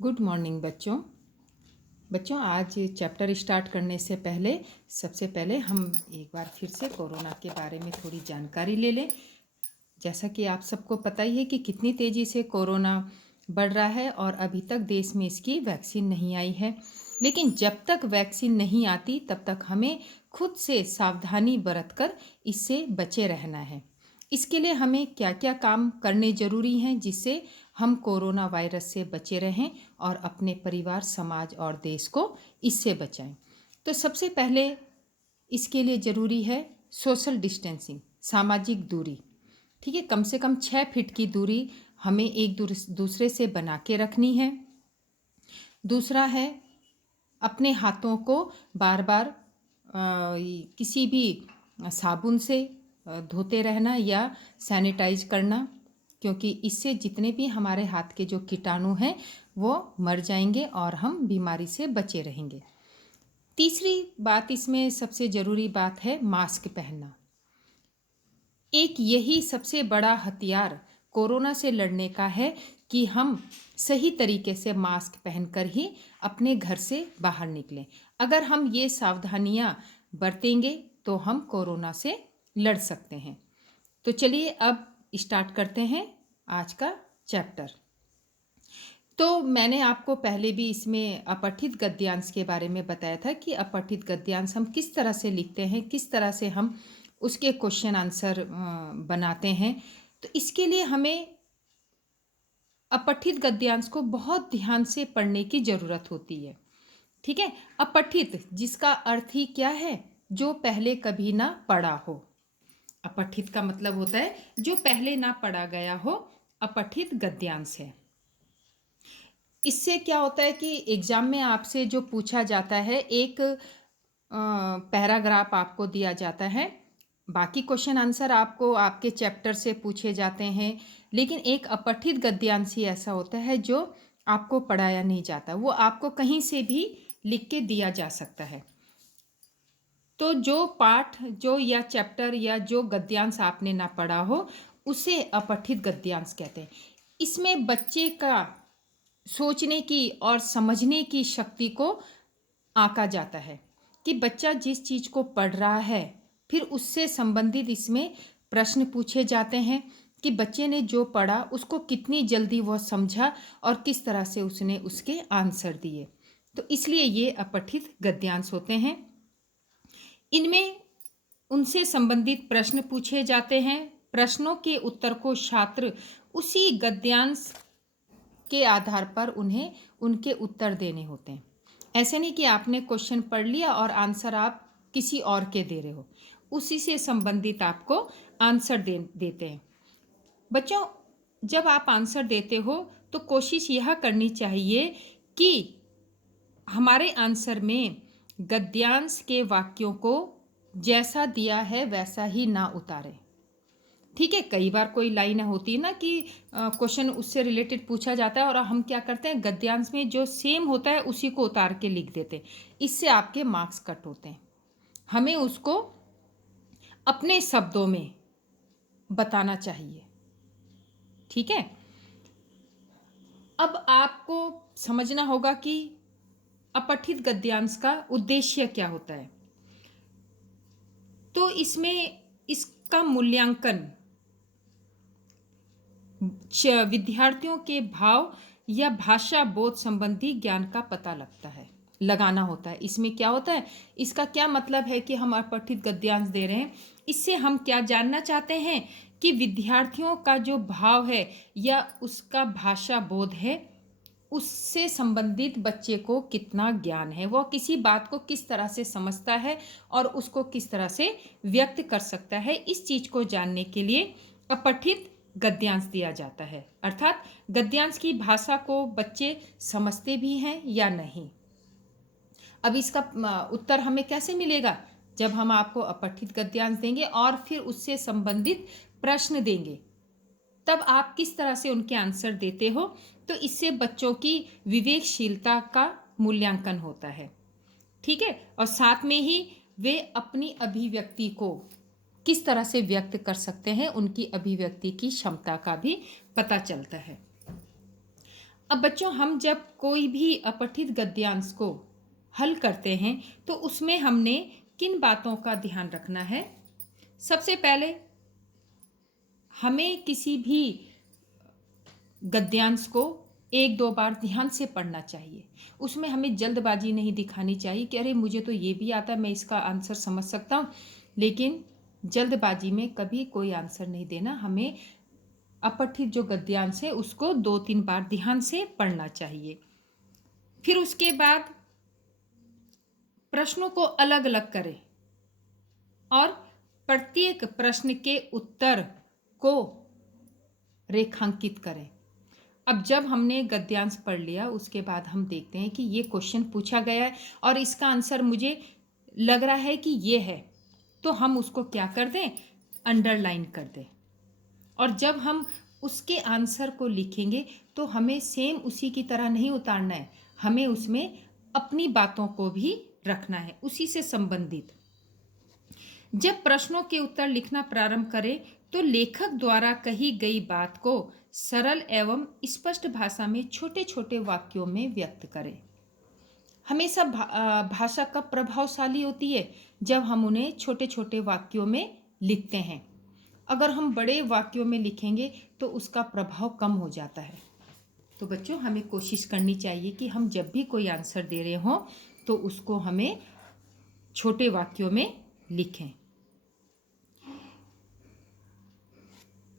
Good morning बच्चों। आज chapter start करने से पहले सबसे पहले हम एक बार फिर से कोरोना के बारे में थोड़ी जानकारी ले लें। जैसा कि आप सबको पता ही है कि कितनी तेज़ी से कोरोना बढ़ रहा है और अभी तक देश में इसकी वैक्सीन नहीं आई है। लेकिन जब तक वैक्सीन नहीं आती तब तक हमें खुद से सावधानी बरतकर इससे बचे रहना है। इसके लिए हमें क्या क्या काम करने ज़रूरी हैं जिससे हम कोरोना वायरस से बचे रहें और अपने परिवार, समाज और देश को इससे बचाएं। तो सबसे पहले इसके लिए ज़रूरी है सोशल डिस्टेंसिंग, सामाजिक दूरी। ठीक है, कम से कम 6 फीट की दूरी हमें एक दूसरे से बना के रखनी है। दूसरा है अपने हाथों को बार बार किसी भी साबुन से धोते रहना या सैनिटाइज करना, क्योंकि इससे जितने भी हमारे हाथ के जो कीटाणु हैं वो मर जाएंगे और हम बीमारी से बचे रहेंगे। तीसरी बात, इसमें सबसे ज़रूरी बात है मास्क पहनना। एक यही सबसे बड़ा हथियार कोरोना से लड़ने का है कि हम सही तरीके से मास्क पहनकर ही अपने घर से बाहर निकलें। अगर हम ये सावधानियां बरतेंगे तो हम कोरोना से लड़ सकते हैं। तो चलिए अब स्टार्ट करते हैं आज का चैप्टर। तो मैंने आपको पहले भी इसमें अपठित गद्यांश के बारे में बताया था कि अपठित गद्यांश हम किस तरह से लिखते हैं, किस तरह से हम उसके क्वेश्चन आंसर बनाते हैं। तो इसके लिए हमें अपठित गद्यांश को बहुत ध्यान से पढ़ने की ज़रूरत होती है। ठीक है, अपठित जिसका अर्थ ही क्या है, जो पहले कभी ना पढ़ा हो। अपठित का मतलब होता है जो पहले ना पढ़ा गया हो, अपठित गद्यांश है। इससे क्या होता है कि एग्जाम में आपसे जो पूछा जाता है, एक पैराग्राफ आपको दिया जाता है, बाकी क्वेश्चन आंसर आपको आपके चैप्टर से पूछे जाते हैं, लेकिन एक अपठित गद्यांश ही ऐसा होता है जो आपको पढ़ाया नहीं जाता, वो आपको कहीं से भी लिख के दिया जा सकता है। तो जो पाठ जो या चैप्टर या जो गद्यांश आपने ना पढ़ा हो उसे अपठित गद्यांश कहते हैं। इसमें बच्चे का सोचने की और समझने की शक्ति को आंका जाता है कि बच्चा जिस चीज़ को पढ़ रहा है फिर उससे संबंधित इसमें प्रश्न पूछे जाते हैं कि बच्चे ने जो पढ़ा उसको कितनी जल्दी वह समझा और किस तरह से उसने उसके आंसर दिए। तो इसलिए ये अपठित गद्यांश होते हैं। इनमें उनसे संबंधित प्रश्न पूछे जाते हैं। प्रश्नों के उत्तर को छात्र उसी गद्यांश के आधार पर उन्हें उनके उत्तर देने होते हैं। ऐसे नहीं कि आपने क्वेश्चन पढ़ लिया और आंसर आप किसी और के दे रहे हो, उसी से संबंधित आपको आंसर देते हैं। बच्चों, जब आप आंसर देते हो तो कोशिश यह करनी चाहिए कि हमारे आंसर में गद्यांश के वाक्यों को जैसा दिया है वैसा ही ना उतारें। ठीक है, कई बार कोई लाइन होती है ना कि क्वेश्चन उससे रिलेटेड पूछा जाता है और हम क्या करते हैं, गद्यांश में जो सेम होता है उसी को उतार के लिख देते हैं। इससे आपके मार्क्स कट होते हैं। हमें उसको अपने शब्दों में बताना चाहिए। ठीक है, अब आपको समझना होगा कि अपठित गद्यांश का उद्देश्य क्या होता है। तो इसमें इसका मूल्यांकन विद्यार्थियों के भाव या भाषा बोध संबंधी ज्ञान का पता लगाना होता है। इसमें क्या होता है, इसका क्या मतलब है कि हम अपठित गद्यांश दे रहे हैं, इससे हम क्या जानना चाहते हैं कि विद्यार्थियों का जो भाव है या उसका भाषा बोध है उससे संबंधित बच्चे को कितना ज्ञान है, वह किसी बात को किस तरह से समझता है और उसको किस तरह से व्यक्त कर सकता है। इस चीज को जानने के लिए अपठित गद्यांश दिया जाता है। अर्थात गद्यांश की भाषा को बच्चे समझते भी हैं या नहीं। अब इसका उत्तर हमें कैसे मिलेगा, जब हम आपको अपठित गद्यांश देंगे और फिर उससे संबंधित प्रश्न देंगे, तब आप किस तरह से उनके आंसर देते हो। तो इससे बच्चों की विवेकशीलता का मूल्यांकन होता है। ठीक है, और साथ में ही वे अपनी अभिव्यक्ति को किस तरह से व्यक्त कर सकते हैं, उनकी अभिव्यक्ति की क्षमता का भी पता चलता है। अब बच्चों, हम जब कोई भी अपठित गद्यांश को हल करते हैं तो उसमें हमने किन बातों का ध्यान रखना है? सबसे पहले हमें किसी भी गद्यांश को एक दो बार ध्यान से पढ़ना चाहिए। उसमें हमें जल्दबाजी नहीं दिखानी चाहिए कि अरे मुझे तो ये भी आता है, मैं इसका आंसर समझ सकता हूँ। लेकिन जल्दबाजी में कभी कोई आंसर नहीं देना। हमें अपठित जो गद्यांश है उसको 2-3 बार ध्यान से पढ़ना चाहिए। फिर उसके बाद प्रश्नों को अलग अलग करें और प्रत्येक प्रश्न के उत्तर को रेखांकित करें। अब जब हमने गद्यांश पढ़ लिया उसके बाद हम देखते हैं कि ये क्वेश्चन पूछा गया है और इसका आंसर मुझे लग रहा है कि ये है, तो हम उसको क्या कर दें? अंडरलाइन कर दें। और जब हम उसके आंसर को लिखेंगे तो हमें सेम उसी की तरह नहीं उतारना है, हमें उसमें अपनी बातों को भी रखना है, उसी से संबंधित। जब प्रश्नों के उत्तर लिखना प्रारंभ करें तो लेखक द्वारा कही गई बात को सरल एवं स्पष्ट भाषा में छोटे छोटे वाक्यों में व्यक्त करें। हमेशा भाषा कब प्रभावशाली होती है? जब हम उन्हें छोटे छोटे वाक्यों में लिखते हैं। अगर हम बड़े वाक्यों में लिखेंगे तो उसका प्रभाव कम हो जाता है। तो बच्चों, हमें कोशिश करनी चाहिए कि हम जब भी कोई आंसर दे रहे हों तो उसको हमें छोटे वाक्यों में लिखें।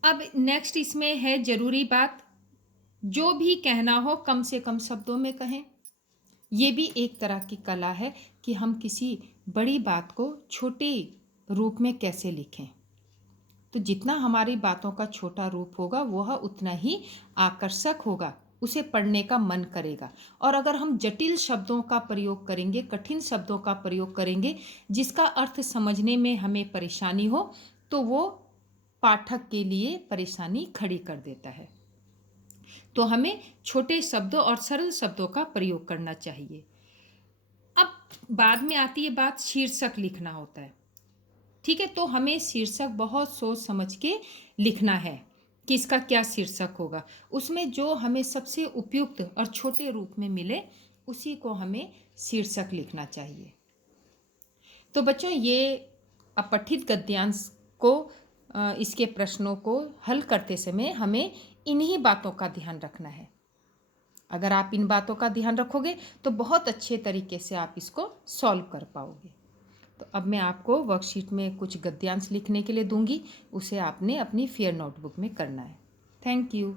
अब नेक्स्ट इसमें है जरूरी बात, जो भी कहना हो कम से कम शब्दों में कहें। ये भी एक तरह की कला है कि हम किसी बड़ी बात को छोटे रूप में कैसे लिखें। तो जितना हमारी बातों का छोटा रूप होगा वह उतना ही आकर्षक होगा, उसे पढ़ने का मन करेगा। और अगर हम जटिल शब्दों का प्रयोग करेंगे, कठिन शब्दों का प्रयोग करेंगे जिसका अर्थ समझने में हमें परेशानी हो, तो वो पाठक के लिए परेशानी खड़ी कर देता है। तो हमें छोटे शब्दों और सरल शब्दों का प्रयोग करना चाहिए। अब बाद में आती है बात, शीर्षक लिखना होता है। ठीक है, तो हमें शीर्षक बहुत सोच समझ के लिखना है कि इसका क्या शीर्षक होगा। उसमें जो हमें सबसे उपयुक्त और छोटे रूप में मिले उसी को हमें शीर्षक लिखना चाहिए। तो बच्चों, ये अपठित गद्यांश को इसके प्रश्नों को हल करते समय हमें इन्हीं बातों का ध्यान रखना है। अगर आप इन बातों का ध्यान रखोगे तो बहुत अच्छे तरीके से आप इसको सॉल्व कर पाओगे। तो अब मैं आपको वर्कशीट में कुछ गद्यांश लिखने के लिए दूंगी, उसे आपने अपनी फेयर नोटबुक में करना है। Thank you.